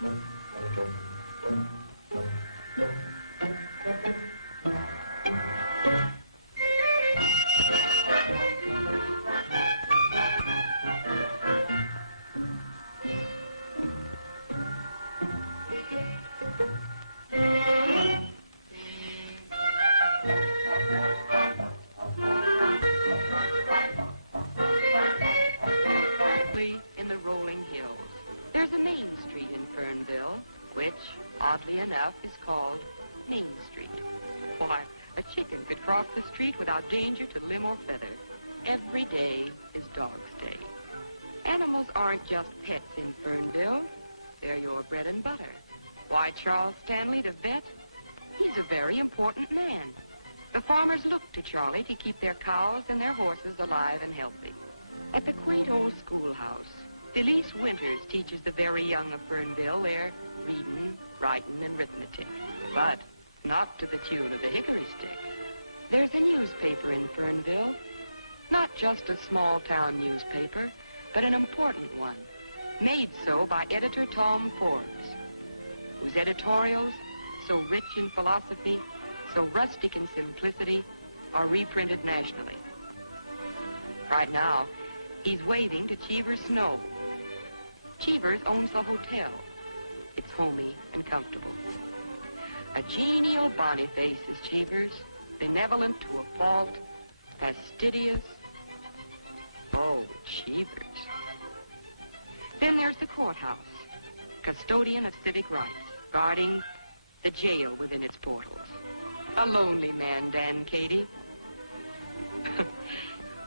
In the rolling hills, there's a main street in Fernville, which, oddly enough, is called Main Street. Why, a chicken could cross the street without danger to limb or feather. Every day is Dog's Day. Animals aren't just pets in Fernville. They're your bread and butter. Why, Charles Stanley, the vet, he's a very important man. The farmers look to Charlie to keep their cows and their horses alive and healthy. At the quaint old schoolhouse, Felice Winters teaches the very young of Fernville their reading, writing, and arithmetic. But not to the tune of the hickory stick. There's a newspaper in Fernville. Not just a small-town newspaper, but an important one. Made so by editor Tom Forbes, whose editorials, so rich in philosophy, so rustic in simplicity, are reprinted nationally. Right now, he's waving to Cheever's Snow. Cheever's owns the hotel. It's homey and comfortable. A genial Boniface is Cheever's, benevolent to a fault, fastidious. Oh, Cheever's. Then there's the courthouse, custodian of civic rights, guarding the jail within its portals. A lonely man, Dan Cady.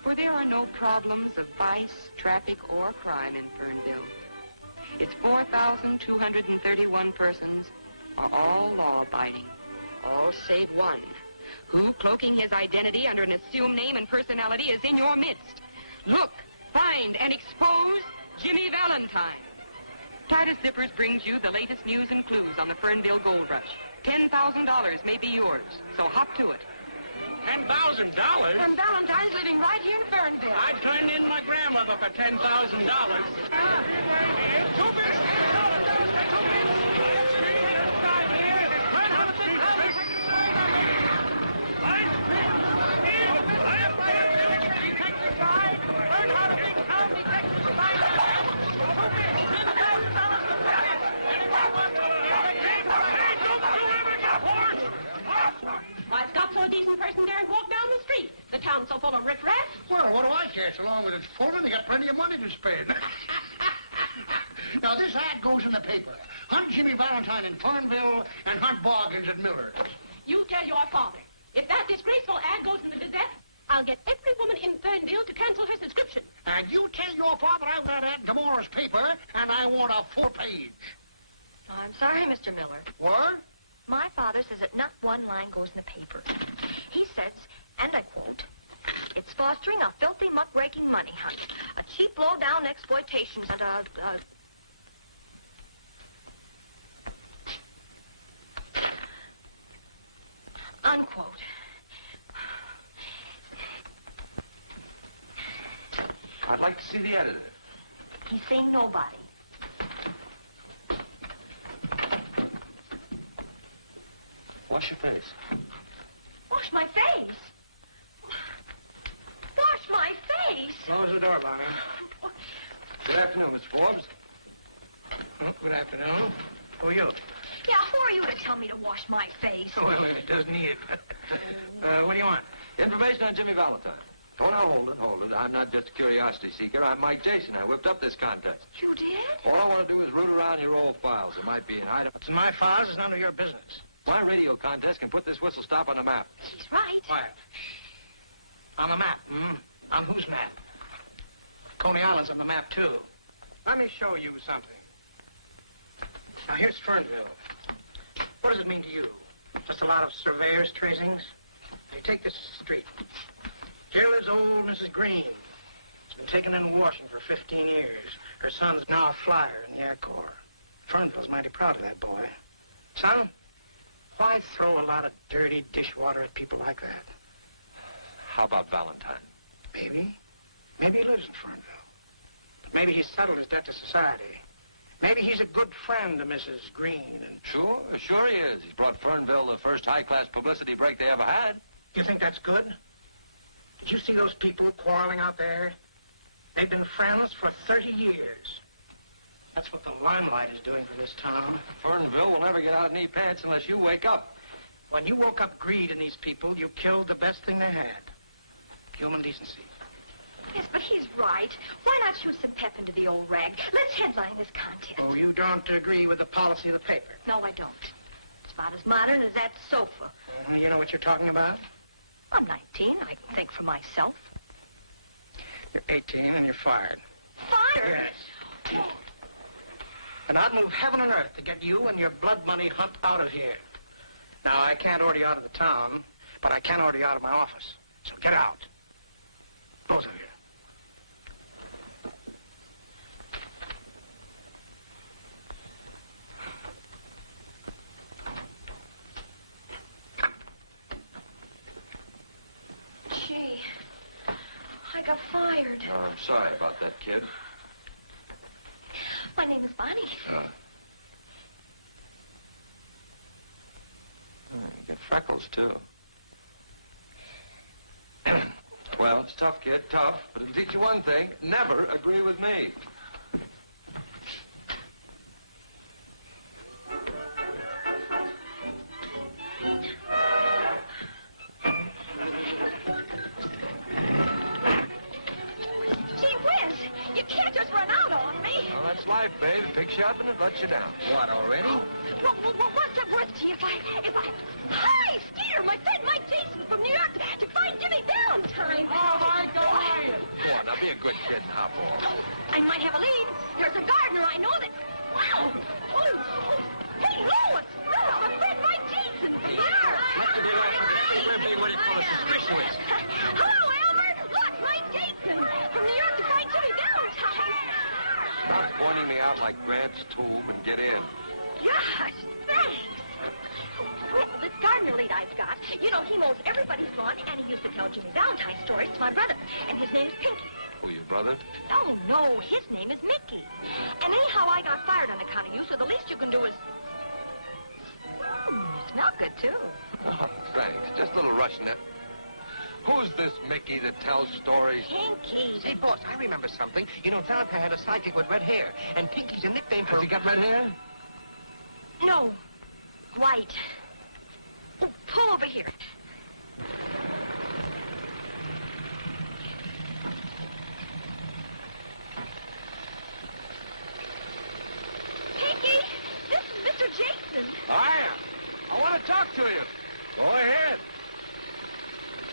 For there are no problems of vice, traffic, or crime in Fernville. Its 4,231 persons are all law-abiding, all save one, who, cloaking his identity under an assumed name and personality, is in your midst. Look, find, and expose Jimmy Valentine. Titus Zippers brings you the latest news and clues on the Fernville Gold Rush. $10,000 may be yours, so hop to it. $10,000? And Valentine's living right here in Fernville. I turned in my grandmother for $10,000. Too big. Why, it's got so a decent person daren't walk down the street. The town's so full of riffraff. Well, what do I care? So long as it's full and they got plenty of money to spend. Now, this ad goes in the paper. Hunt Jimmy Valentine in Fernville and hunt Boggins at Miller's. You tell your father. If that disgraceful ad goes in the Gazette, I'll get every woman in Fernville to cancel her subscription. And you tell your father I want that ad in tomorrow's paper, and I want a full page. Oh, I'm sorry, Mr. Miller. What? My father says that not one line goes in the paper. He says, and I quote, "It's fostering a filthy, muckraking money hunt, a cheap, low-down exploitation, and unquote." I'd like to see the editor. He's saying nobody. Wash your face. Wash my face? Wash my face? Close the door, Bonnie. Good afternoon, Mr. Forbes. Oh, good afternoon. Who are you? Yeah, who are you to tell me to wash my face? Well, it doesn't need it. What do you want? Information on Jimmy Valentine. Oh, now, hold it. I'm not just a curiosity seeker. I'm Mike Jason. I whipped up this contest. You did? All I want to do is root around your old files. There might be an item. What's in my files is none of your business. My radio contest can put this whistle stop on the map. He's right. Quiet. On the map, On whose map? Coney Island's on the map, too. Let me show you something. Now, here's Fernville. What does it mean to you? Just a lot of surveyors' tracings? Now, you take this street. Here lives old Mrs. Green. She's been taken in washing for 15 years. Her son's now a flyer in the Air Corps. Fernville's mighty proud of that boy. Son, why throw a lot of dirty dishwater at people like that? How about Valentine? Maybe. Maybe he lives in Fernville. But maybe he's settled his debt to society. Maybe he's a good friend to Mrs. Green. And Sure he is. He's brought Fernville the first high-class publicity break they ever had. do you think that's good? Did you see those people quarreling out there? They've been friends for 30 years. That's what the limelight is doing for this town. Fernville will never get out of knee pants unless you wake up. When you woke up greed in these people, you killed the best thing they had. Human decency. Yes, but he's right. Why not shoot some pep into the old rag? Let's headline this contest. Oh, you don't agree with the policy of the paper? No, I don't. It's about as modern as that sofa. You know what you're talking about? I'm 19. I can think for myself. You're 18 and you're fired. Fired? Yes. And I'd move heaven and earth to get you and your blood money hunt out of here. Now, I can't order you out of the town, but I can order you out of my office. So get out. Both of you. Gee, I got fired. Oh, I'm sorry about that, kid. My name is Bonnie. You got freckles, too. Well, it's tough, kid, tough. But it'll teach you one thing. Never agree with me. Gee whiz, you can't just run out on me. Well, that's life, babe. It picks you up and it lets you down. What, already? What's it worth to you if I... Hi, Skeeter, my friend Mike Jason from New York to find Jimmy Valentine. Oh, Mike, how are you? Go on, now be a good kid and hop off. I might have a lead. There's a gardener I know that... Wow! Hey, Lois! Lois, my friend Mike Jason from New York. Let's get off of the street. We're being what it's called a suspicious. Hello, Elmer. Look, Mike Jason from New York to find Jimmy Valentine. Stop pointing me out like Grant's tomb and get in. Gosh, thanks. Well, this gardener lead I've got, you know, he mows everybody's lawn, and he used to tell Jimmy Valentine stories to my brother, and his name is Pinky. Who, your brother? No, his name is Mickey. And anyhow, I got fired on account of you, so the least you can do is... you smell good, too. Oh, thanks. Just a little Russianette. Who's this Mickey that tells stories? Pinky. Hey, boss, I remember something. You know, Valentine had a sidekick with red hair, and Pinky's a nickname for... Has he got red hair? No, white. Oh, pull over here. Pinky, this is Mr. Jason. I want to talk to you. Go ahead.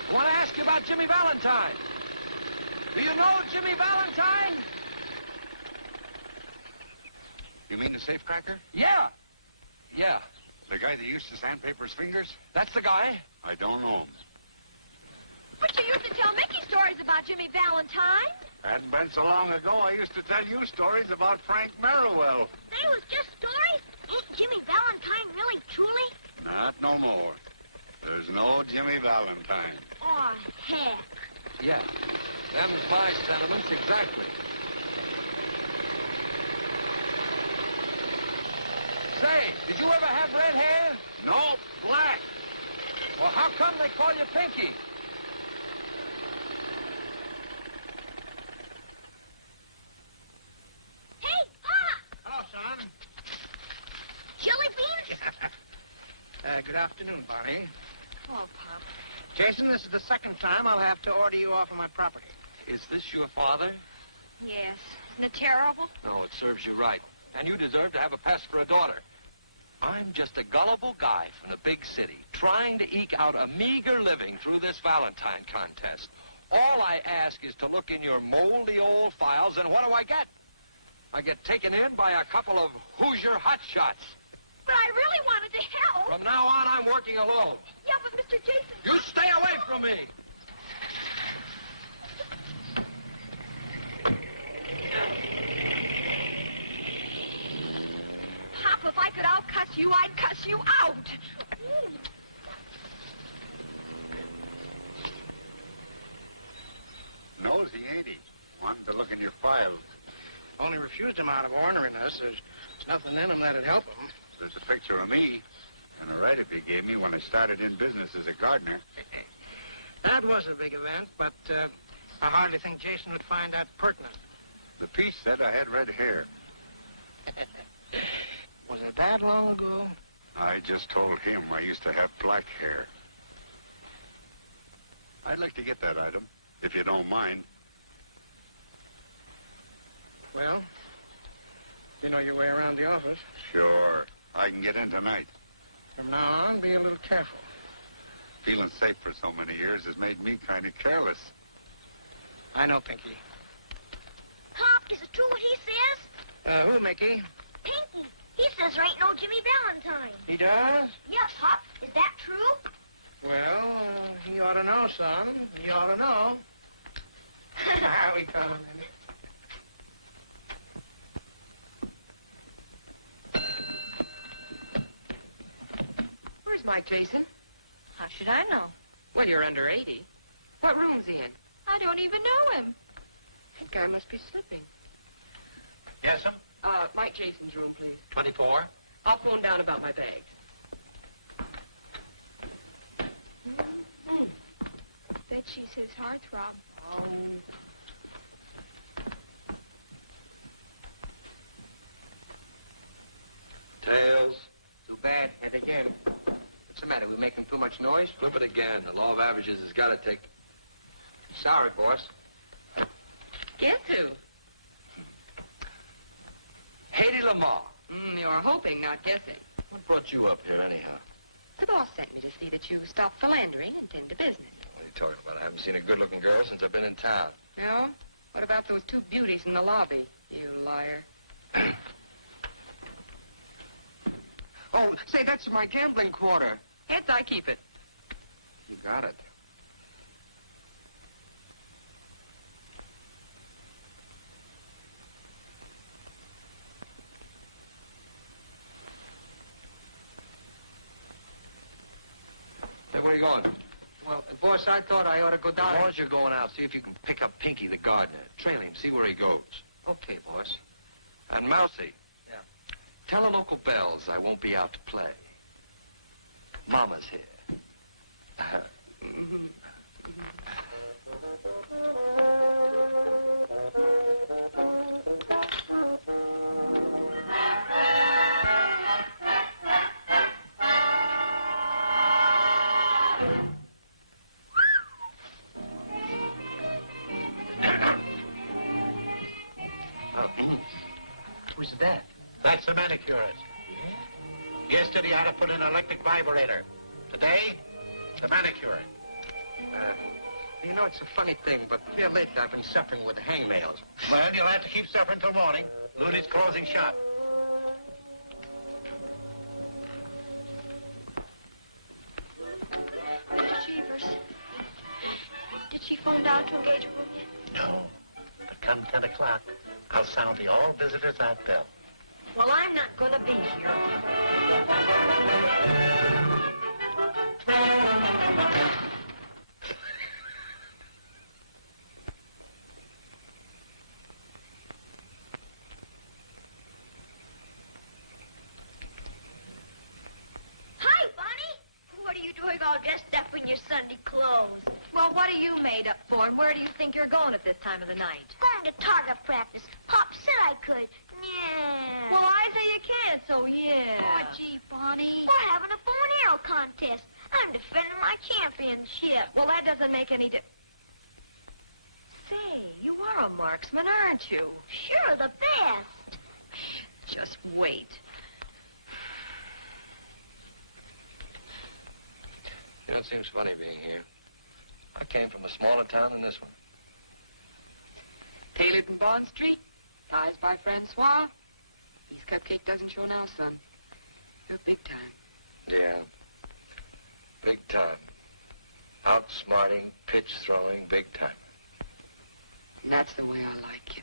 I want to ask you about Jimmy Valentine. Do you know Jimmy Valentine? You mean the safecracker? Yeah. The guy that used to sandpaper his fingers? That's the guy. I don't know him. But you used to tell Mickey stories about Jimmy Valentine. Hadn't been so long ago, I used to tell you stories about Frank Merriwell. They was just stories? Ain't Jimmy Valentine really, truly? Not no more. There's no Jimmy Valentine. Oh, heck. Yeah. Them's my sentiments exactly. Say, did you ever have red hair? No, black. Well, how come they call you Pinky? Hey, Pop! Hello, son. Jelly beans? Good afternoon, Bonnie. Oh, Pop. Jason, this is the second time I'll have to order you off of my property. Is this your father? Yes. Isn't it terrible? No, it serves you right. And you deserve to have a pest for a daughter. I'm just a gullible guy from the big city, trying to eke out a meager living through this Valentine contest. All I ask is to look in your moldy old files, and what do I get? I get taken in by a couple of Hoosier hotshots. But I really wanted to help. From now on, I'm working alone. Yeah, but Mr. Jason... You stay away from me! Pop, if I could out-cuss you, I'd cuss you out. Nosy, ain't he? Wanted to look in your files. only refused him out of orneriness. There's nothing in him that'd help him. There's a picture of me and a write-up he gave me when I started in business as a gardener. That was a big event, but I hardly think Jason would find that pertinent. The piece said I had red hair. Was it that long ago? I just told him I used to have black hair. I'd like to get that item, if you don't mind. Well, you know your way around the office. Sure. I can get in tonight. From now on, be a little careful. Feeling safe for so many years has made me kind of careless. I know, Pinky. Pop, is it true what he says? Who, Mickey? Pinky. He says there ain't no Jimmy Valentine. He does? Yeah, Pop. Is that true? Well, he ought to know, son. He ought to know. We got him in. Where's Mike, Jason? How should I know? Well, you're under 80. What room's he in? I don't even know him. That guy must be slipping. Yes, sir? Mike Jason's room, please. 24. I'll phone down about my bags. Bet she's his heartthrob. Oh. Tails. Too bad. And again. What's the matter? We making too much noise? Flip it again. The law of averages has got to take... Sorry, boss. Guess who? Haiti Lamar. You're hoping, not guessing. What brought you up here, anyhow? The boss sent me to see that you stop philandering and tend to business. What are you talking about? I haven't seen a good-looking girl since I've been in town. No? What about those two beauties in the lobby, you liar? Oh, say, that's my gambling quarter. Heads, I keep it. You got it. Hey, where are you going? Well, boss, I thought I ought to go As down. long as you're going out, see if you can pick up Pinky the gardener. Trail him, see where he goes. Okay, boss. And Mousy. Yeah. Tell the local bells I won't be out to play. Mama's here. Who's that? That's the manicurist. Yeah? Yesterday, I had to put in an electric vibrator. Today, the manicurist. You know, it's a funny thing, but here lately I've been suffering with hangnails. Well, you'll have to keep suffering till morning. Looney's closing shop. Mr. Cheevers, did she phone down to engage a room yet? No. But come 10 o'clock, I'll sound the all visitors out bell. Well, I'm not going to be here. Hi, Bonnie. What are you doing all dressed up in your Sunday clothes? Well, what are you made up for, and where do you think you're going at this time of the night? Going to target practice. Pop said I could. Yeah. Well, I say you can't, so yeah. Oh, gee, Bonnie. We're having a bow and arrow contest. I'm defending my championship. Well, that doesn't make any Say, you are a marksman, aren't you? Sure, the best. Just wait. You know, it seems funny being here. I came from a smaller town than this one. Tailored in Bond Street, ties by Francois. His cupcake doesn't show now, son. You're big time. Yeah. Big time. Outsmarting, pitch throwing, big time. And that's the way I like you.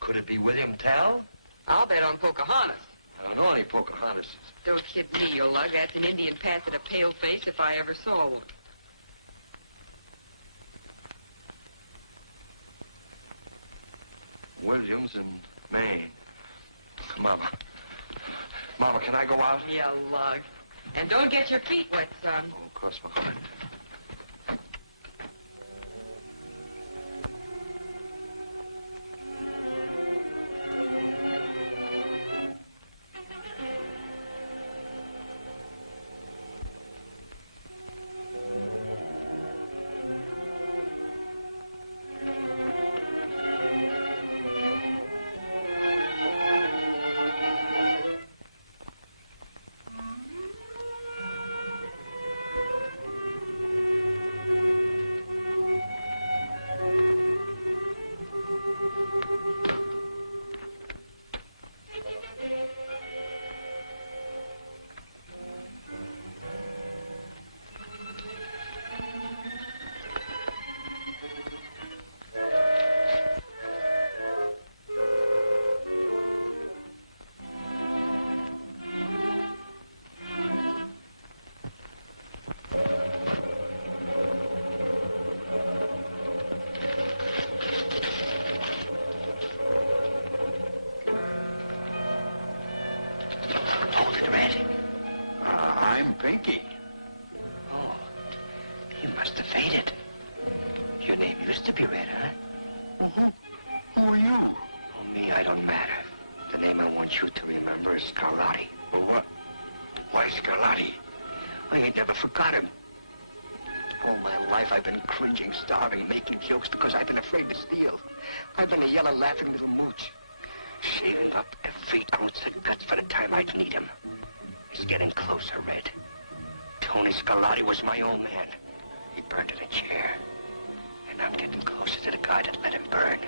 Could it be William Tell? I'll bet on Pocahontas. I don't know any Pocahontas. Don't kid me, you lug. That's an Indian pass at a pale face if I ever saw one. Williams in Maine. Mama. Mama, can I go out? You lug. And don't get your feet wet, son. Oh, cross my heart. I'm Pinky. Oh, you must have faded. Your name used to be Red, huh? Well, who are you? Oh, me, I don't matter. The name I want you to remember is Scarlatti. Well, what? Why Scarlatti? I ain't never forgot him. All my life I've been cringing, starving, making jokes because I've been afraid to steal. I've been a yellow, laughing little mooch, saving up every ounce of guts for the time I'd need him. He's getting closer, Red. Tony Scarlatti was my old man. He burned in a chair. And I'm getting closer to the guy that let him burn.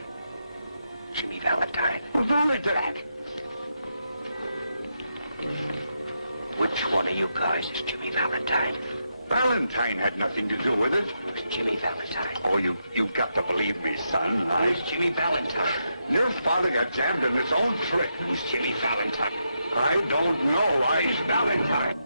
Jimmy Valentine. Well, Valentine! Which one of you guys is Jimmy Valentine? Valentine had nothing to do with it. It was Jimmy Valentine. Oh, you've got to believe me, son. Who's Jimmy Valentine? Your father got jammed in his own trick. Who's Jimmy Valentine? I don't know. Who's Valentine?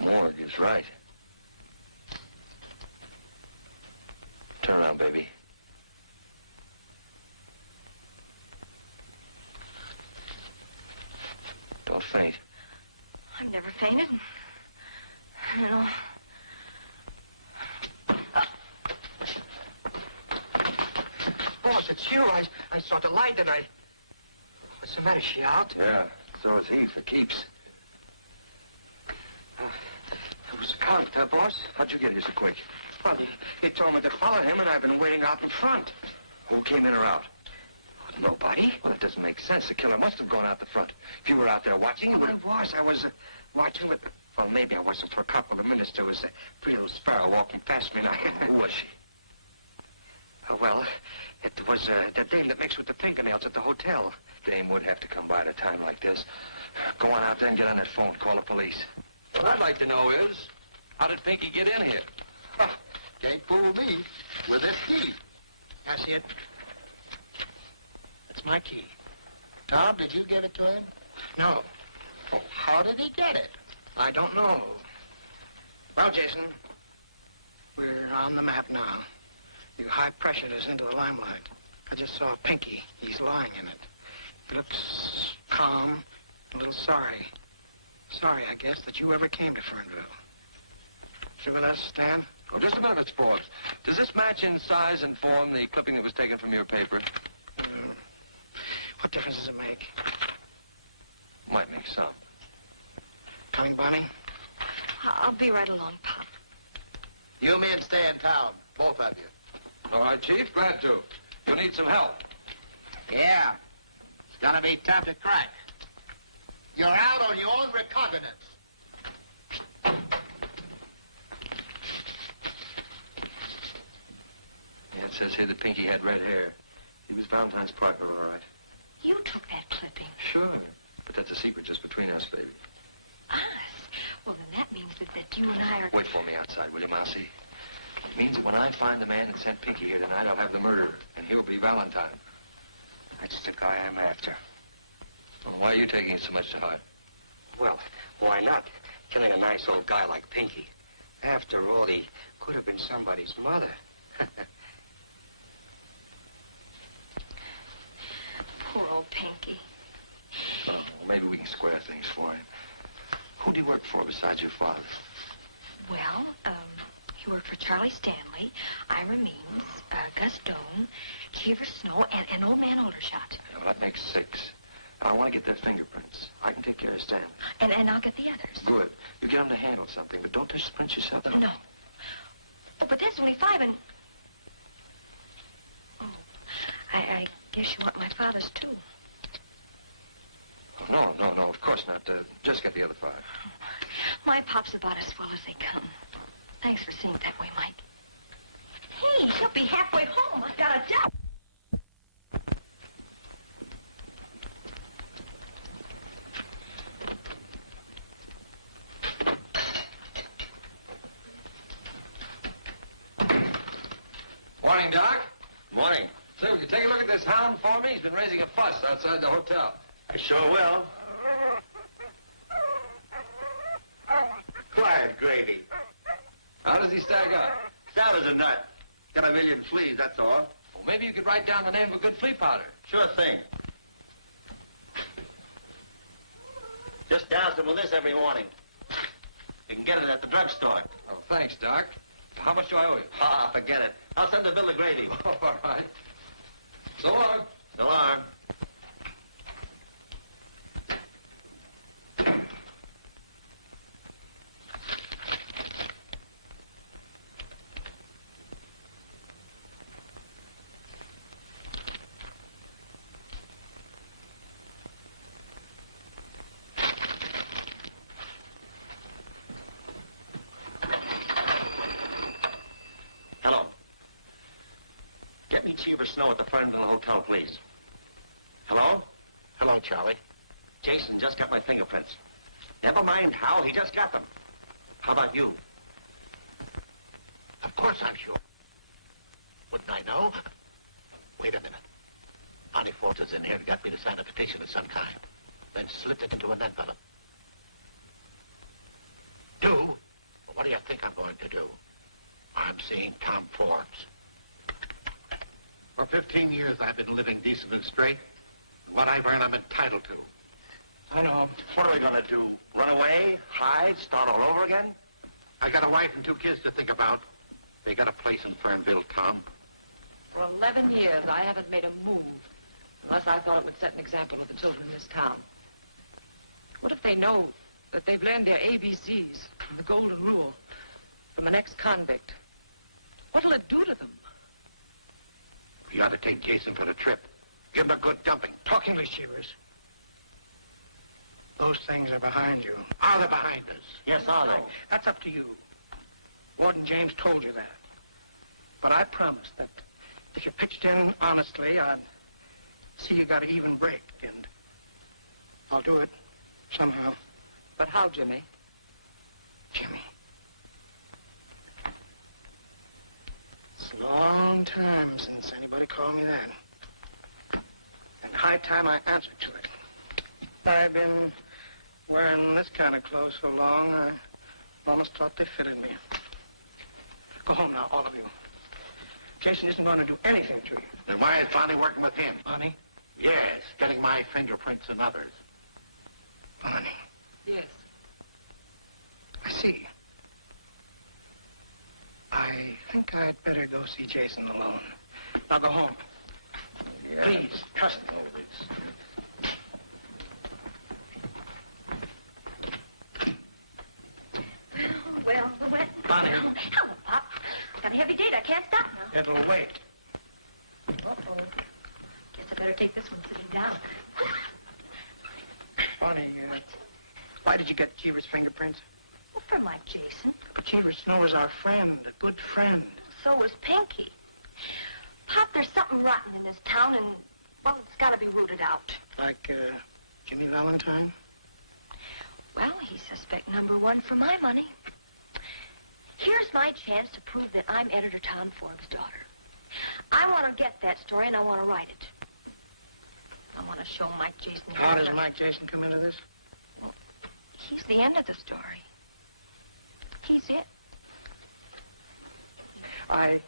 Morgue is right. Turn around, baby. Don't faint. I've never fainted. I don't know. Boss, it's you. I saw the light and I... What's the matter? Is she out? Yeah, so is he, for keeps. It was Count, huh, boss? How'd you get here so quick? Well, he told me to follow him, and I've been waiting out in front. Who came in or out? Nobody. Well, that doesn't make sense. The killer must have gone out the front. If you were out there watching, you would... I was watching with... Well, maybe I wasn't for a couple of minutes. There was a pretty little sparrow walking past me, and I... Who was she? Well, it was the dame that makes with the fingernails at the hotel. Dame would have to come by at a time like this. Go on out there and get on that phone. Call the police. What I'd like to know is, how did Pinky get in here? Can't fool me with this key. That's it. That's my key. Tom, did you give it to him? No, Oh, how did he get it? I don't know. Well, Jason, we're on the map now. You high-pressured us into the limelight. I just saw Pinky. He's lying in it. He looks calm, a little sorry. Sorry, I guess, that you ever came to Fernville. You with us, Stan? Oh, just a minute, Mr. Forbes. Does this match in size and form the clipping that was taken from your paper? What difference does it make? Might make some. coming, Bonnie? I'll be right along, Pop. You men stay in town, both of you. All right, Chief, glad to. You'll need some help. Yeah. It's gonna be tough to crack. You're out on your own recognizance. Yeah, it says here that Pinky had red hair. He was Valentine's partner, all right. You took that clipping. Sure, but that's a secret just between us, baby. Us? Well, then that means that you and I are... Wait for me outside, will you, Mousy? It means that when I find the man that sent Pinky here tonight, I'll have the murderer, and he'll be Valentine. That's the guy I'm after. Well, why are you taking it so much to heart? Well, why not? Killing a nice old guy like Pinky. After all, he could have been somebody's mother. Poor old Pinky. Well, maybe we can square things for him. Who do you work for besides your father? Well, he worked for Charlie Stanley, Ira Means, Gus Doan, Keefe Snow, and Old Man Aldershot. Yeah, well, that makes 6. I want to get their fingerprints. I can take care of Stanley. And I'll get the others. Good. You get them to handle something, but don't touch the prints yourself. No. Oh, but that's only 5 and... Oh, I guess you want my father's, too. Oh, no, of course not. Just get the other 5. My Pop's about as swell as they come. Thanks for seeing it that way, Mike. Hey, he'll be halfway home. I've got a job. Morning, Doc. Morning. Say, will you take a look at this hound for me? He's been raising a fuss outside the hotel. I sure will. Quiet, Gravy. How does he stack up? Sour as a nut. Got a million fleas, that's all. Well, maybe you could write down the name of a good flea powder. Sure thing. Just douse him with this every morning. You can get it at the drugstore. Oh, thanks, Doc. How much do I owe you? Ah, forget it. I'll send the bill to Grady. Oh, all right. So long. So long. Hello. Get me Cheever Snow at the Fernville Hotel, please. Hello? Hello, Charlie. Jason just got my fingerprints. Never mind how, he just got them. How about you? Of course I'm sure. Wouldn't I know? Wait a minute. Bonnie Force is in here and got me to sign a petition of some kind. Then slipped it into an envelope. Do? Well, what do you think I'm going to do? I'm seeing Tom Forbes. For 15 years, I've been living decent and straight. And what I've earned, I'm entitled to. I know. What are we going to do? Run away? Hide? Start all over again? I got a wife and 2 kids to think about. They got a place in Fernville, Tom. For 11 years, I haven't made a move unless I thought it would set an example to the children in this town. What if they know that they've learned their ABCs and the golden rule from an ex-convict? What'll it do to them? We ought to take Jason for the trip. Give him a good dumping. Talk English, Cheevers. Those things are behind you. Are they behind us? Yes, are they? That's up to you. Warden James told you that. But I promised that if you pitched in honestly, I'd see you got an even break, and I'll do it somehow. But how, Jimmy? Jimmy. It's a long time since anybody called me that. And high time I answered to it. I've been wearing this kind of clothes so long, I almost thought they fitted me. Go home now, all of you. Jason isn't going to do anything to you. Then why is Bonnie working with him? Bonnie? Yes, getting my fingerprints and others. Bonnie. Yes. I see. I think I'd better go see Jason alone. Now go home. Yeah. Please, trust me. Well, Bonnie. Hello, Pop. Got a heavy date. I can't stop now. It'll wait. Uh-oh. Guess I better take this one sitting down. Bonnie, why did you get Cheever's fingerprints? Well, for Mike Jason. But Cheever Snow is our friend, a good friend. So was Pinky. Pop, there's something rotten in this town, and, well, it's got to be rooted out. Like, Jimmy Valentine? Well, he's suspect number one for my money. Here's my chance to prove that I'm Editor Tom Forbes' daughter. I want to get that story, and I want to write it. I want to show Mike Jason... How does Mike Jason come into this? Well, he's the end of the story. He's it. I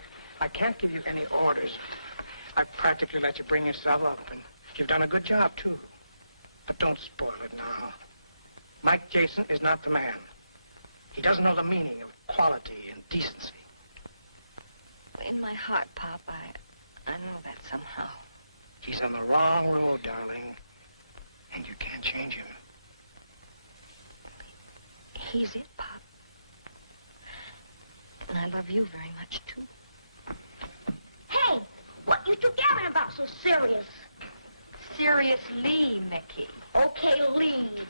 can't give you any orders. I practically let you bring yourself up, and you've done a good job, too. But don't spoil it now. Mike Jason is not the man. He doesn't know the meaning of quality and decency. In my heart, Pop, I know that somehow. He's on the wrong road, darling, and you can't change him. He's it, Pop. And I love you very much, too. Hey, what you two gabbing about so serious? Seriously, Mickey. Okay, Lee.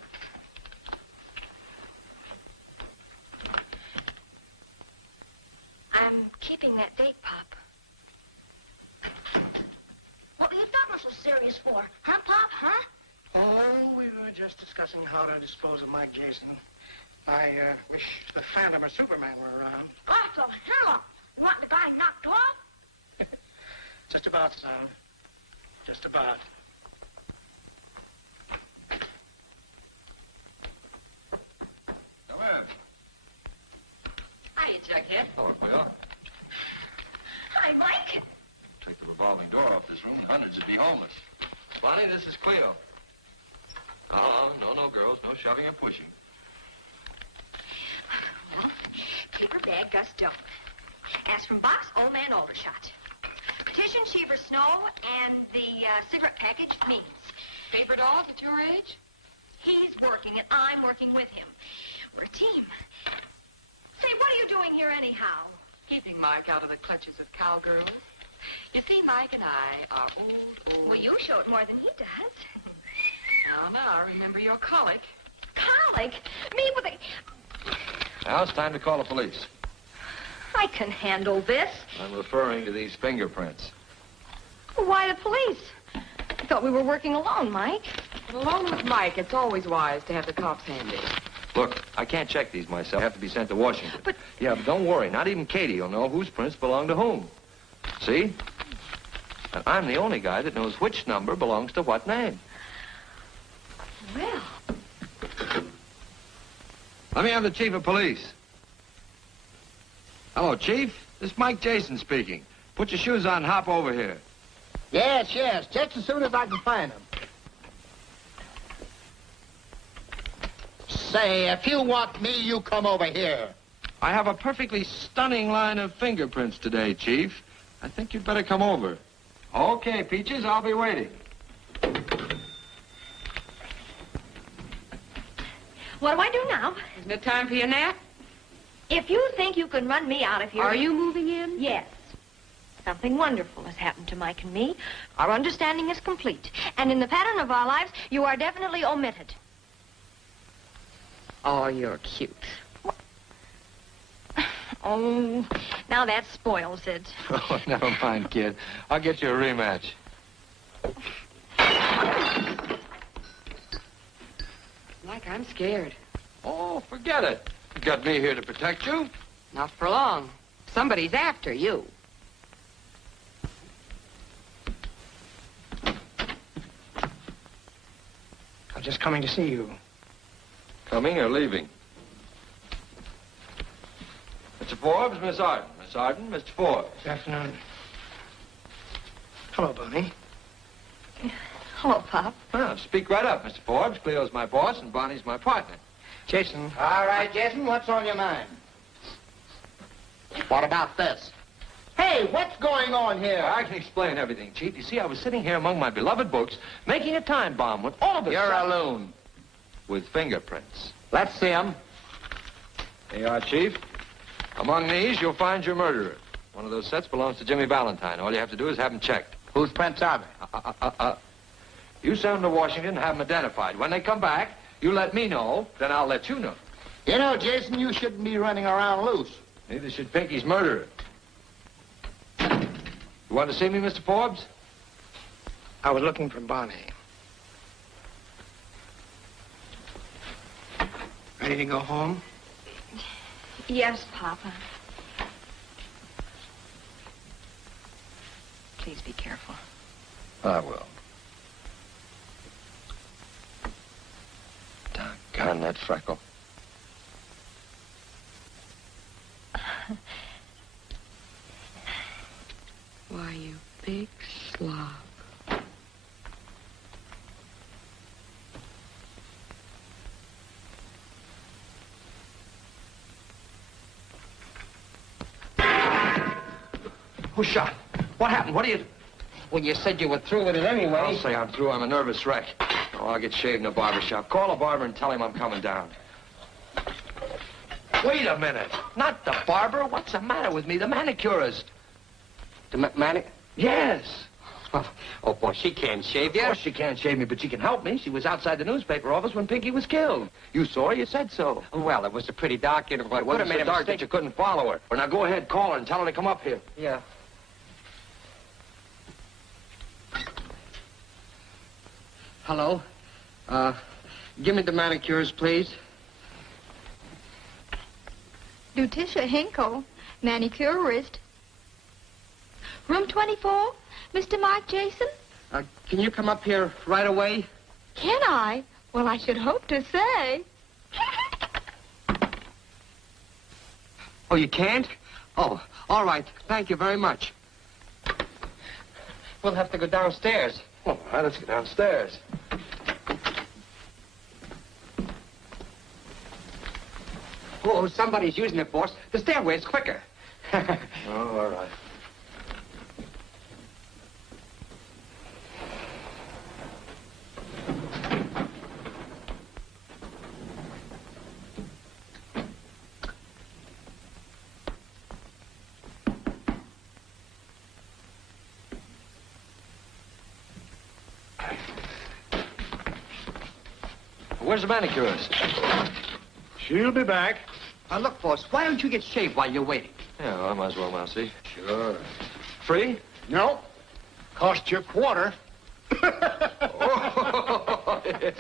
I'm keeping that date, Pop. What were you talking so serious for? Huh, Pop, huh? Oh, we were just discussing how to dispose of Mike Jason. I wish the Phantom or Superman were around. Got the hell up. You want the guy knocked off? Just about, son. Just about. Come in. Hiya, Jughead. Hello, Cleo. Hi, Mike. Take the revolving door off this room and hundreds would be homeless. Bonnie, this is Cleo. Oh, no, girls. No shoving or pushing. Well, paper bag, Gus Doan. Ask from box, old man Aldershot. Petition, Cheever Snow, and the cigarette package, Means. Favorite dog at your age? He's working, and I'm working with him. We're a team. Say, what are you doing here anyhow? Keeping Mike out of the clutches of cowgirls. You see, Mike and I are old. Well, you show it more than he does. Now, remember your colic. Colic? Me with a... Now it's time to call the police. I can handle this. I'm referring to these fingerprints. Why the police? I thought we were working alone, Mike. Along with Mike, it's always wise to have the cops handy. Look, I can't check these myself. They have to be sent to Washington. But... Yeah, but don't worry. Not even Katie will know whose prints belong to whom. See? And I'm the only guy that knows which number belongs to what name. Well... Let me have the chief of police. Hello, Chief. This is Mike Jason speaking. Put your shoes on, hop over here. Yes. Just as soon as I can find them. Say, if you want me, you come over here. I have a perfectly stunning line of fingerprints today, Chief. I think you'd better come over. Okay, Peaches, I'll be waiting. What do I do now? Isn't it time for your nap? If you think you can run me out of here... Are you moving in? Yes. Something wonderful has happened to Mike and me. Our understanding is complete. And in the pattern of our lives, you are definitely omitted. Oh, you're cute. Oh, now that spoils it. Oh, never mind, kid. I'll get you a rematch. Mike, I'm scared. Oh, forget it. You got me here to protect you. Not for long. Somebody's after you. I'm just coming to see you. Coming or leaving? Mr. Forbes, Miss Arden. Miss Arden, Mr. Forbes. Good afternoon. Hello, Bonnie. Hello, Pop. Well, speak right up, Mr. Forbes. Cleo's my boss and Bonnie's my partner. Jason. All right, Jason, what's on your mind? What about this? Hey, what's going on here? I can explain everything, Chief. You see, I was sitting here among my beloved books, making a time bomb when all of a You're sudden... a loon. With fingerprints. Let's see 'em. There you are, Chief. Among these, you'll find your murderer. One of those sets belongs to Jimmy Valentine. All you have to do is have him checked. Whose prints are they? You send them to Washington and have them identified. When they come back, you let me know, then I'll let you know. You know, Jason, you shouldn't be running around loose. Neither should Pinky's murderer. You want to see me, Mr. Forbes? I was looking for Bonnie. Ready to go home? Yes, Papa. Please be careful. I will. Doggone that freckle. Why, you big slob. Who shot? What happened? What do you... Well, you said you were through with it anyway. I'll say I'm through. I'm a nervous wreck. Oh, I'll get shaved in a barber shop. Call a barber and tell him I'm coming down. Wait a minute. Not the barber. What's the matter with me? The manicurist. The manic? Yes. Oh, boy, she can't shave you. Of course she can't shave me, but she can help me. She was outside the newspaper office when Pinky was killed. You saw her. You said so. Well, it was a pretty dark interval. It wasn't so dark that you couldn't follow her. Well, now go ahead, call her and tell her to come up here. Yeah. Hello? Give me the manicures, please. Lutetia Hinkle, manicurist. Room 24, Mr. Mike Jason? Can you come up here right away? Can I? Well, I should hope to say. Oh, you can't? Oh, all right. Thank you very much. We'll have to go downstairs. All right, let's go downstairs. Oh, somebody's using it, boss. The stairway's quicker. Oh, all right. Where's the manicurist? She'll be back. Look, boss, why don't you get shaved while you're waiting? Yeah, well, I might as well now, see? Sure. Free? No. Cost you a quarter. Oh, yeah.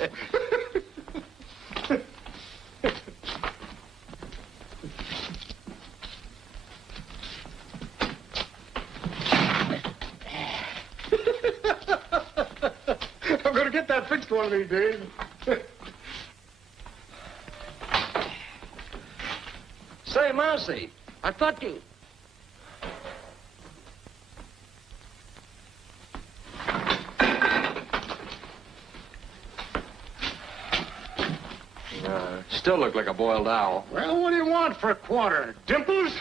I'm going to get that fixed one of these days. Say, Mousy, I thought you... Still look like a boiled owl. Well, what do you want for a quarter? Dimples?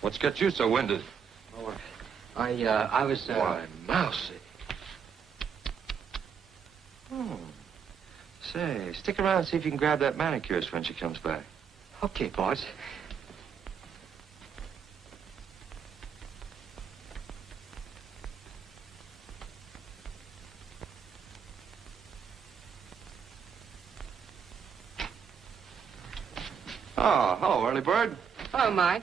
What's got you so winded? I was, Why, Mousy. Oh. Say, stick around and see if you can grab that manicurist when she comes back. Okay, boss. Oh, hello, early bird. Hello, Mike.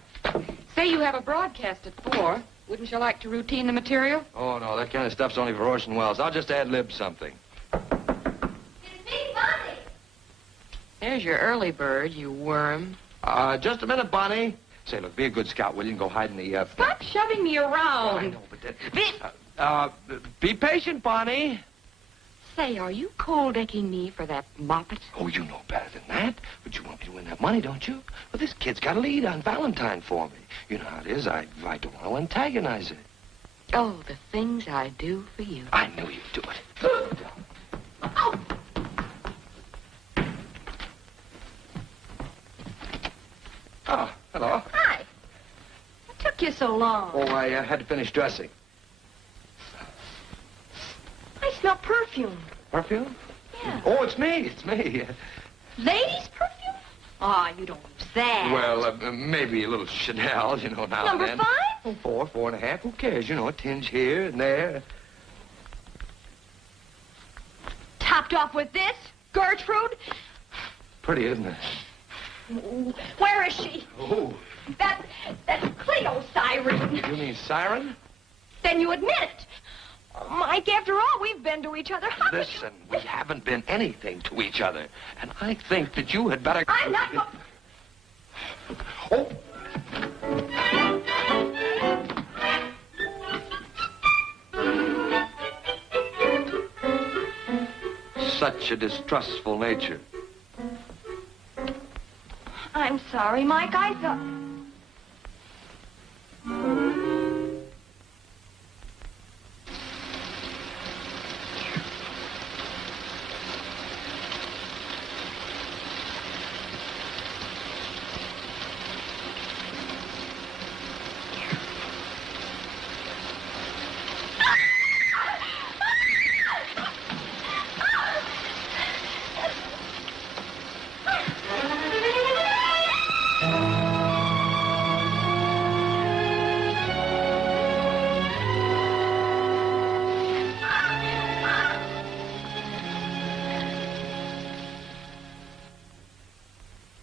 Say you have a broadcast at 4. Wouldn't you like to routine the material? Oh, no, that kind of stuff's only for Orson Welles. I'll just ad-lib something. There's your early bird, you worm. Just a minute, Bonnie. Say, look, be a good scout, will you, and go hide in the, Stop shoving me around. I know, but that... be patient, Bonnie. Say, are you cold-decking me for that moppet? Oh, you know better than that. But you want me to win that money, don't you? Well, this kid's got a lead on Valentine for me. You know how it is. I don't want to antagonize it. Oh, the things I do for you. I knew you'd do it. Oh. Oh, hello. Hi. It took you so long? Oh, I had to finish dressing. I smell perfume. Perfume? Yeah. Oh, it's me. It's me. Ladies' perfume? Oh, you don't use that. Well, maybe a little Chanel, you know, now Number and then. 5? Oh, 4, 4.5. Who cares? You know, a tinge here and there. Topped off with this? Gertrude? Pretty, isn't it? Where is she? Oh. That's Cleo Siren. You mean Siren? Then you admit it. Oh, Mike, after all, we've been to each other. How could Listen, we haven't been anything to each other. And I think that you had better... I'm not... Oh! Such a distrustful nature. I'm sorry, Mike. I thought...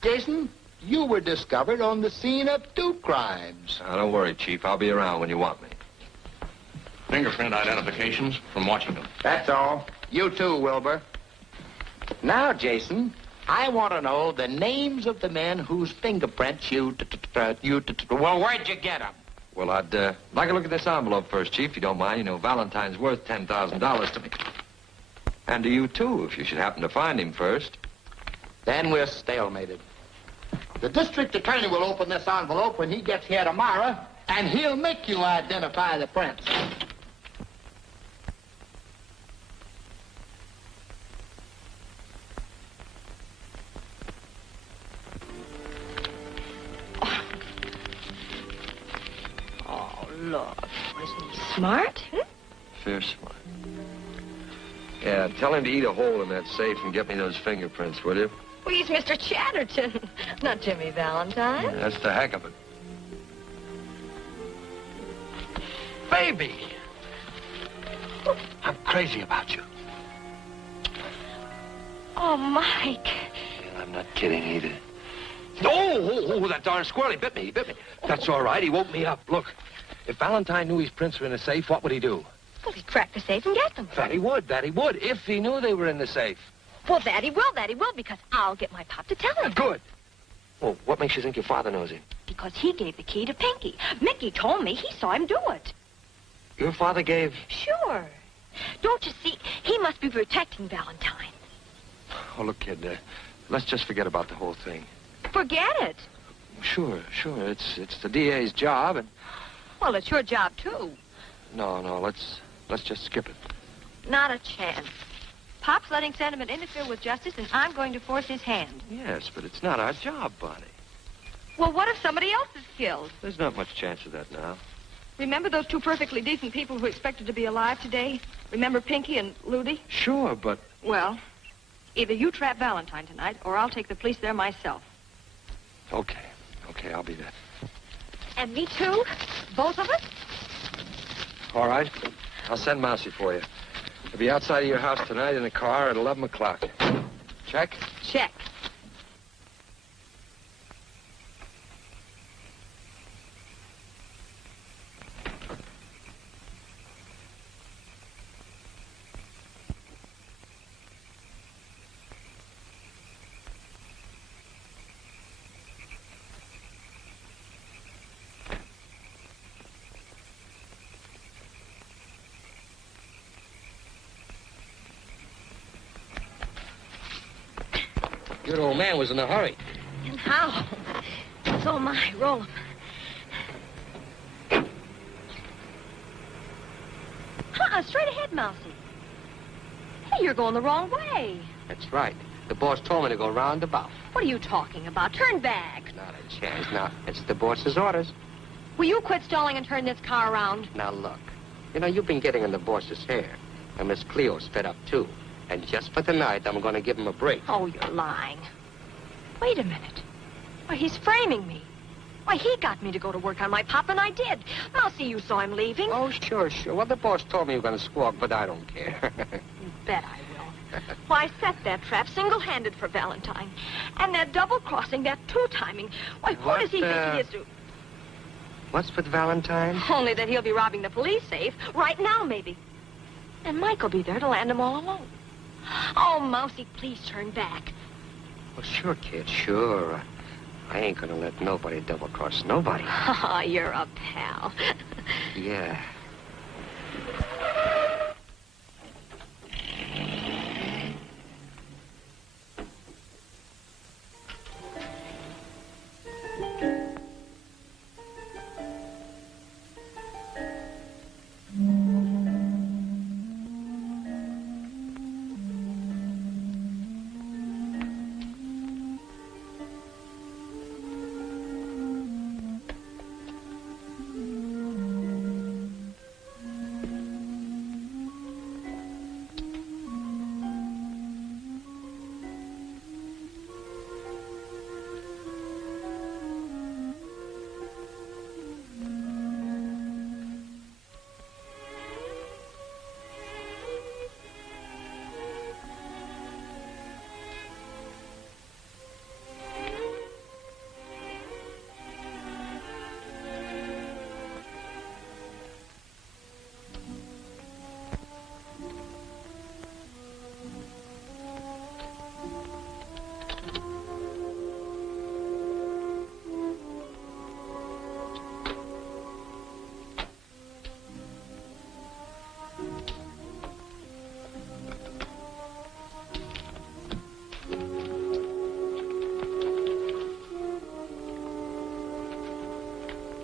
Jason, you were discovered on the scene of 2 crimes. Now, don't worry, Chief. I'll be around when you want me. Fingerprint identifications from Washington. That's all. You too, Wilbur. Now, Jason, I want to know the names of the men whose fingerprints well, where'd you get them? Well, I'd like to look at this envelope first, Chief, if you don't mind. You know, Valentine's worth $10,000 to me. And to you, too, if you should happen to find him first. Then we're stalemated. The district attorney will open this envelope when he gets here tomorrow, and he'll make you identify the prints. Oh, look. Isn't he smart? Fair smart. Yeah, tell him to eat a hole in that safe and get me those fingerprints, will you? Well, he's Mr. Chatterton, not Jimmy Valentine. Yeah, that's the heck of it. Baby! I'm crazy about you. Oh, Mike. And I'm not kidding either. Oh, that darn squirrel, he bit me. That's all right, he woke me up. Look, if Valentine knew his prints were in the safe, what would he do? Well, he'd crack the safe and get them. That he would, if he knew they were in the safe. Well, that he will, because I'll get my pop to tell him. Good. Well, what makes you think your father knows him? Because he gave the key to Pinky. Mickey told me he saw him do it. Your father gave... Sure. Don't you see? He must be protecting Valentine. Oh, look, kid, let's just forget about the whole thing. Forget it. Sure. It's the DA's job, and... Well, it's your job, too. No, let's just skip it. Not a chance. Pop's letting sentiment interfere with justice, and I'm going to force his hand. Yes, but it's not our job, Bonnie. Well, what if somebody else is killed? There's not much chance of that now. Remember those 2 perfectly decent people who expected to be alive today? Remember Pinky and Ludy? Sure, but... Well, either you trap Valentine tonight, or I'll take the police there myself. Okay, I'll be there. And me, too? Both of us? All right, I'll send Mousy for you. He'll be outside of your house tonight in a car at 11 o'clock. Check? Check. Your old man was in a hurry. And how? So am I. Roll 'em. Straight ahead, Mousy. Hey, you're going the wrong way. That's right. The boss told me to go roundabout. What are you talking about? Turn back. Not a chance. Now, it's the boss's orders. Will you quit stalling and turn this car around? Now, look. You know, you've been getting in the boss's hair. And Miss Cleo's fed up, too. And just for the night, I'm going to give him a break. Oh, you're lying. Wait a minute. Why, he's framing me. Why, he got me to go to work on my pop, and I did. I'll see you saw him leaving. Oh, sure. Well, the boss told me you were going to squawk, but I don't care. You bet I will. Why, I set that trap single-handed for Valentine. And that double-crossing, that two-timing. Why, who does he think he is to... What's with Valentine? Only that he'll be robbing the police safe right now, maybe. And Mike will be there to land them all alone. Oh, Mousy, please turn back. Well, sure, kid, sure. I ain't gonna let nobody double-cross nobody. Oh, you're a pal. Yeah.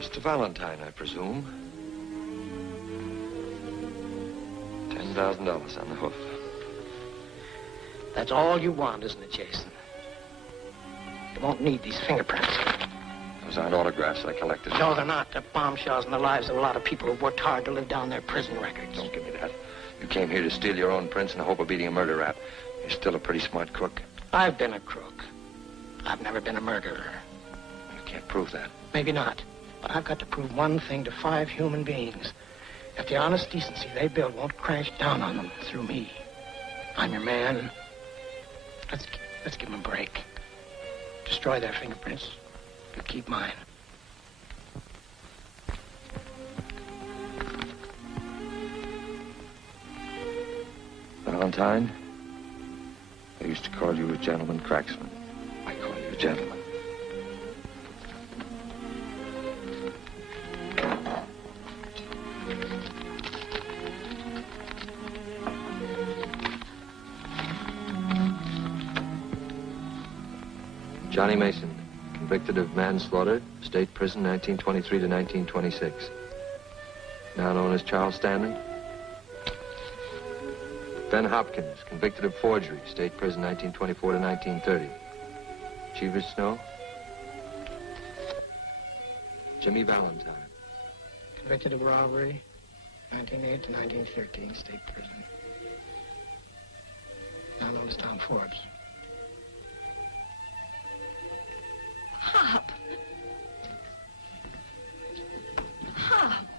Mr. Valentine, I presume. $10,000 on the hoof. That's all you want, isn't it, Jason? You won't need these fingerprints. Those aren't autographs I collected. No, they're not. They're bombshells in the lives of a lot of people who worked hard to live down their prison records. Don't give me that. You came here to steal your own prints in the hope of beating a murder rap. You're still a pretty smart crook. I've been a crook. I've never been a murderer. You can't prove that. Maybe not. But I've got to prove one thing to 5 human beings. That the honest decency they build won't crash down on them through me. I'm your man. Let's give them a break. Destroy their fingerprints, but keep mine. Valentine, I used to call you a gentleman cracksman. I call you a gentleman. Johnny Mason, convicted of manslaughter, state prison 1923 to 1926. Now known as Charles Stanley. Ben Hopkins, convicted of forgery, state prison 1924 to 1930. Cheever Snow. Jimmy Valentine. Convicted of robbery, 1908 to 1913, state prison. Now known as Tom Forbes. Hop. Hop.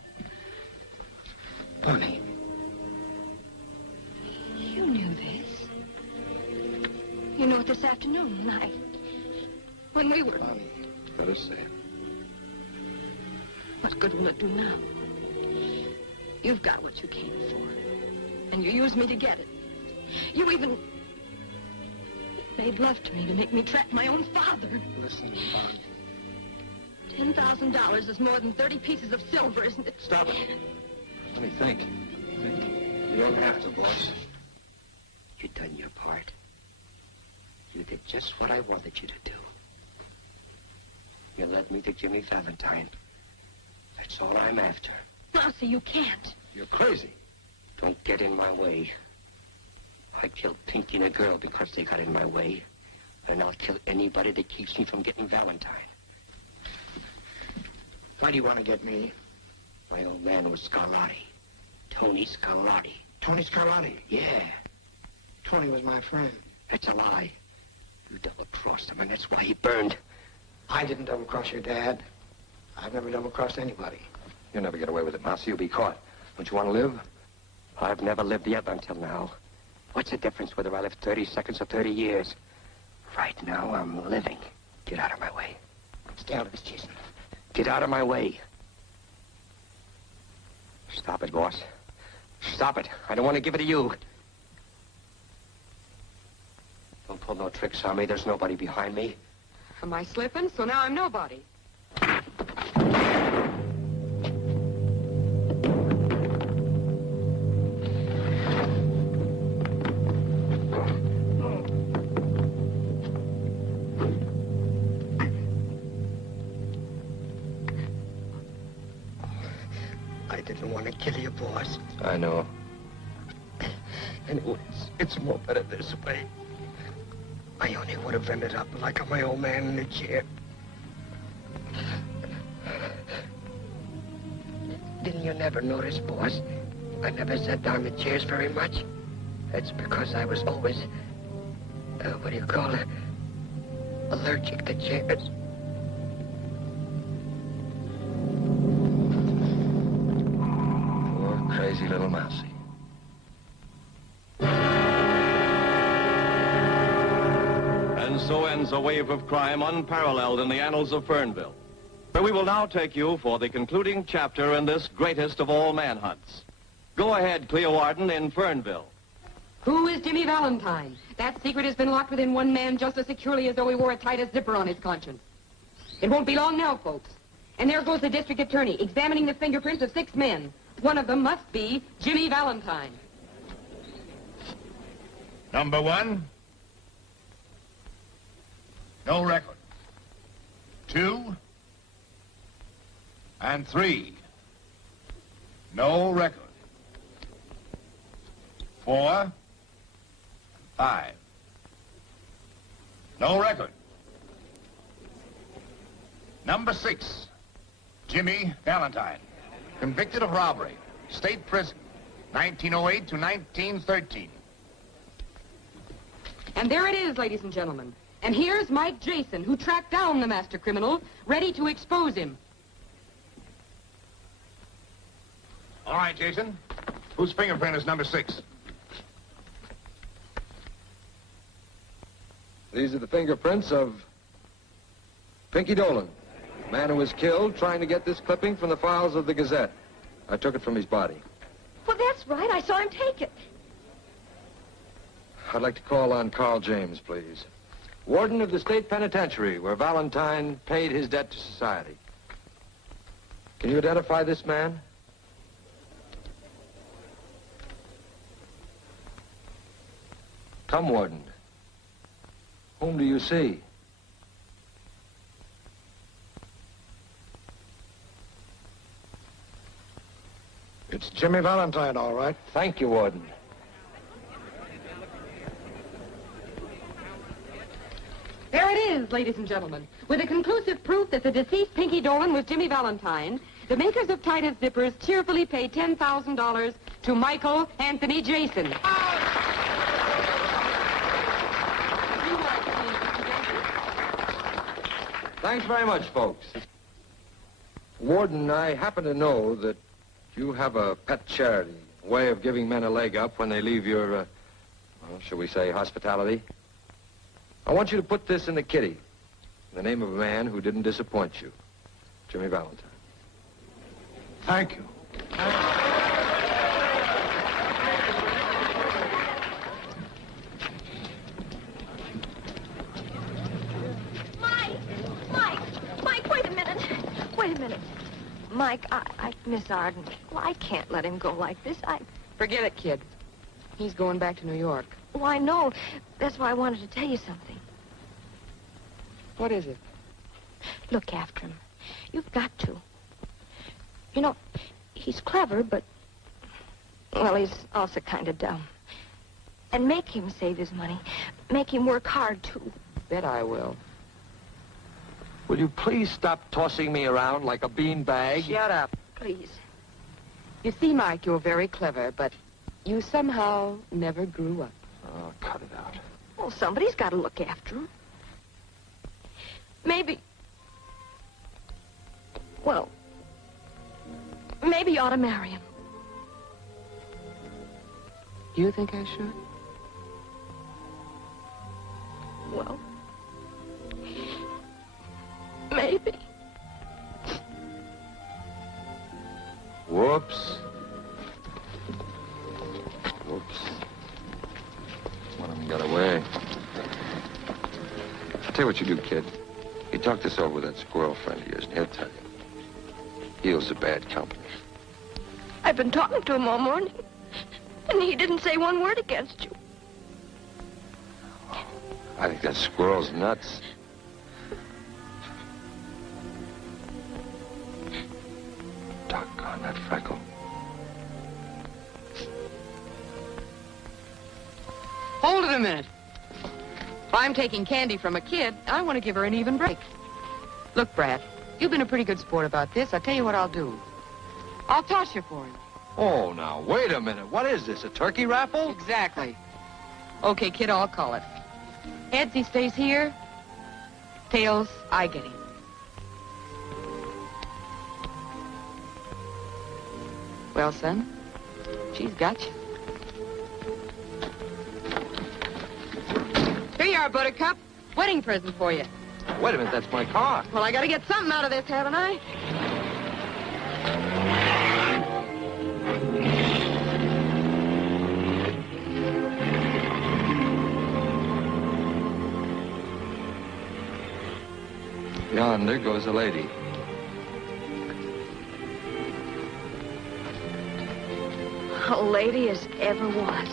Bonnie. You knew this. You knew it this afternoon when we were... Bonnie, better say it. What good will it do now? You've got what you came for. And you used me to get it. You even... made love to me to make me trap my own father. Listen, Bonnie. $10,000 is more than 30 pieces of silver, isn't it? Stop it. Let me think. You don't have to, boss. You done your part. You did just what I wanted you to do. You led me to Jimmy Valentine. That's all I'm after. Mousy, you can't. You're crazy. Don't get in my way. I killed Pinky and a girl because they got in my way. And I'll kill anybody that keeps me from getting Valentine. Why do you want to get me? My old man was Scarlatti. Tony Scarlatti. Tony Scarlatti? Yeah. Tony was my friend. That's a lie. You double-crossed him, and that's why he burned. I didn't double-cross your dad. I've never double-crossed anybody. You'll never get away with it, Mouse. You'll be caught. Don't you want to live? I've never lived yet until now. What's the difference whether I live 30 seconds or 30 years? Right now, I'm living. Get out of my way. Stay out of this, Jason. Get out of my way. Stop it, boss. Stop it. I don't want to give it to you. Don't pull no tricks on me. There's nobody behind me. Am I slipping? So now I'm nobody. I didn't want to kill you, boss. I know. Anyways, it's more better this way. I only would have ended up like my old man in the chair. Didn't you never notice, boss? I never sat down in the chairs very much. That's because I was always, what do you call it? Allergic to chairs. Poor crazy little Mousie. And so ends a wave of crime unparalleled in the annals of Fernville. Where we will now take you for the concluding chapter in this greatest of all manhunts. Go ahead, Cleo Arden in Fernville. Who is Jimmy Valentine? That secret has been locked within one man just as securely as though he wore a tightest zipper on his conscience. It won't be long now, folks. And there goes the district attorney examining the fingerprints of 6 men. One of them must be Jimmy Valentine. Number 1. No record. 2. And 3. No record. 4. 5. No record. Number 6. Jimmy Valentine. Convicted of robbery. State prison. 1908 to 1913. And there it is, ladies and gentlemen. And here's Mike Jason, who tracked down the master criminal, ready to expose him. All right, Jason. Whose fingerprint is number 6? These are the fingerprints of Pinky Dolan, a man who was killed trying to get this clipping from the files of the Gazette. I took it from his body. Well, that's right. I saw him take it. I'd like to call on Carl James, please. Warden of the State Penitentiary, where Valentine paid his debt to society. Can you identify this man? Come, Warden. Whom do you see? It's Jimmy Valentine, all right. Thank you, Warden. There it is, ladies and gentlemen. With a conclusive proof that the deceased Pinky Dolan was Jimmy Valentine, the makers of tightest zippers cheerfully pay $10,000 to Michael Anthony Jason. Thanks very much, folks. Warden, I happen to know that you have a pet charity, a way of giving men a leg up when they leave your, well, shall we say, hospitality. I want you to put this in the kitty, in the name of a man who didn't disappoint you, Jimmy Valentine. Thank you. Mike, wait a minute. Wait a minute. Mike, Miss Arden, well, I can't let him go like this. Forget it, kid. He's going back to New York. Well, I know. That's why I wanted to tell you something. What is it? Look after him. You've got to. You know, he's clever, but, well, he's also kind of dumb. And make him save his money. Make him work hard, too. Bet I will. Will you please stop tossing me around like a beanbag? Shut up, please. You see, Mike, you're very clever, but you somehow never grew up. Oh, cut it out. Well, somebody's got to look after him. Maybe... Well, maybe you ought to marry him. You think I should? Well, maybe. Whoops. One of them got away. Tell you what you do, kid. You talk this over with that squirrel friend of yours, and he'll tell you. Heel's a bad company. I've been talking to him all morning, and he didn't say one word against you. I think that squirrel's nuts. Doggone that freckle. Hold it a minute. If I'm taking candy from a kid, I want to give her an even break. Look, Brad, you've been a pretty good sport about this. I'll tell you what I'll do. I'll toss you for him. Oh, now, wait a minute. What is this, a turkey raffle? Exactly. Okay, kid, I'll call it. Heads, he stays here. Tails, I get him. Well, son, she's got you. Here you are, Buttercup. Wedding present for you. Wait a minute, that's my car. Well, I gotta get something out of this, haven't I? Yonder goes a lady. A lady as ever was.